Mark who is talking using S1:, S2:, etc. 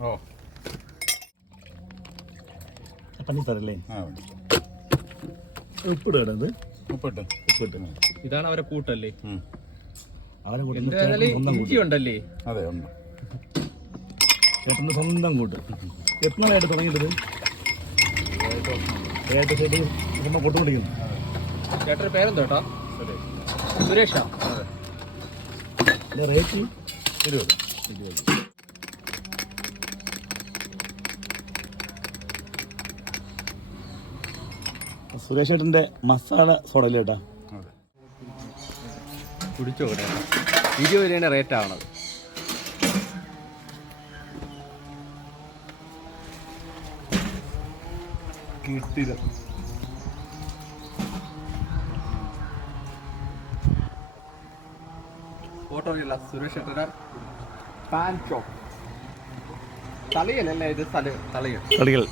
S1: ഓ.
S2: ഉപ്പിടുകയാണ് ഇത്
S1: ഉപ്പിട്ട്.
S2: ഉപ്പിട്ട്.
S3: ഇതാണ് അവരെ കൂട്ടല്ലേ.
S2: അവരെ കൂട്ട്.
S3: ഉണ്ടല്ലേ
S1: അതെ ഉണ്ട്.
S2: ചേട്ടന്റെ സ്വന്തം കൂട്ട്. എത്ര നാളായിട്ട് തുടങ്ങിയിട്ടത് ഏട്ട് നമ്മൾ
S3: പേരെന്തോട്ടാ സുരേഷാ?
S2: റേറ്റ്?
S1: ഇരുപത്.
S2: സുരേഷ് ഏട്ടന്റെ മസാല സോഡല്ലേ
S1: ഏട്ടാ
S3: കുടിച്ചോ ഇരുപത് രൂപയുടെ റേറ്റ് ആവണത്
S1: കിട്ടില്ല.
S3: ഫോട്ടോയില്ല സുരേഷ് ചേട്ടന്റെ പാൻ ചോപ്പ് തളിയലല്ലേ ഇത് തളിയൽ?
S2: തളിയൽ.